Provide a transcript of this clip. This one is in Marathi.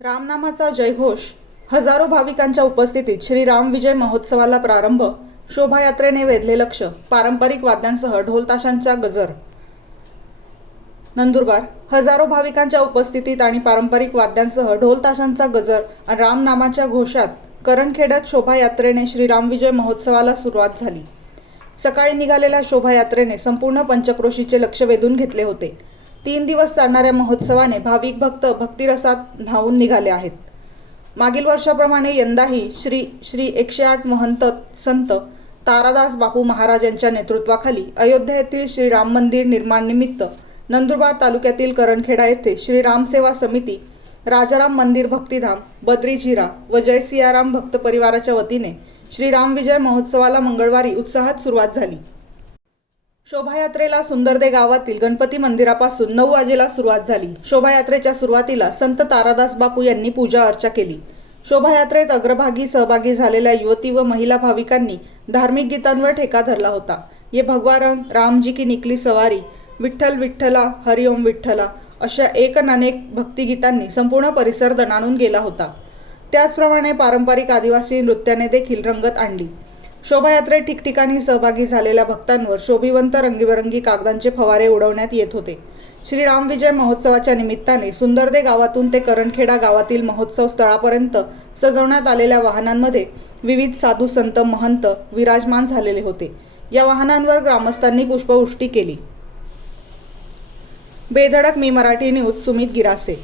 रामनामाचा जयघोष, हजारो भाविकांच्या उपस्थितीत श्रीराम विजय महोत्सवाला प्रारंभ. शोभायात्रेने वेधले लक्ष. पारंपरिक वाद्यांसह ढोल-ताशांचा गजर. नंदुरबार. हजारो भाविकांच्या उपस्थितीत आणि पारंपरिक वाद्यांसह ढोल-ताशांचा गजर आणि रामनामाच्या घोषात करणखेड्यात शोभायात्रेने श्रीराम विजय महोत्सवाला सुरुवात झाली. सकाळी निघालेल्या शोभायात्रेने संपूर्ण पंचक्रोशीचे लक्ष वेधून घेतले होते. 3 दिवस चालणाऱ्या महोत्सवाने भाविक भक्त भक्तिरसात न्हाऊन निघाले आहेत. मागील वर्षाप्रमाणे यंदाही श्री 108 महंत संत तारादास बापू महाराज यांच्या नेतृत्वाखाली अयोध्या येथील श्रीराम मंदिर निर्माणानिमित्त नंदुरबार तालुक्यातील करणखेडा येथे श्री रामसेवा समिती, राजाराम मंदिर भक्तिधाम, बद्री झिरा व जय सियाराम भक्त परिवाराच्या वतीने श्रीराम विजय महोत्सवाला मंगळवारी उत्साहात सुरुवात झाली. शोभायात्रेला सुंदरदे गावातील गणपती मंदिरापासून 9 वाजेला सुरुवात झाली. शोभायात्रेच्या सुरुवातीला संत तारादास बापू यांनी पूजा अर्चा केली. शोभायात्रेत अग्रभागी सहभागी झालेल्या युवती व महिला भाविकांनी धार्मिक गीतांवर ठेका धरला होता. ये भगवा रंग, रामजी की निकली सवारी, विठ्ठल विठ्ठला, हरिओम विठ्ठला अशा एक न अनेक भक्तिगीतांनी संपूर्ण परिसर दणाणून गेला होता. त्याचप्रमाणे पारंपरिक आदिवासी नृत्याने देखील रंगत आणली. शोभायात्रेत ठिकठिकाणी सहभागी झालेल्या भक्तांवर शोभिवंत रंगीबेरंगी कागदांचे फवारे उडवण्यात येत होते. श्रीराम विजय महोत्सवाच्या निमित्ताने सुंदरदे गावातून ते करणखेडा गावातील महोत्सव स्थळापर्यंत सजवण्यात आलेल्या वाहनांमध्ये विविध साधू संत महंत विराजमान झालेले होते. या वाहनांवर ग्रामस्थांनी पुष्पवृष्टी केली. बेधडक मी मराठी न्यूज, सुमित गिरासे.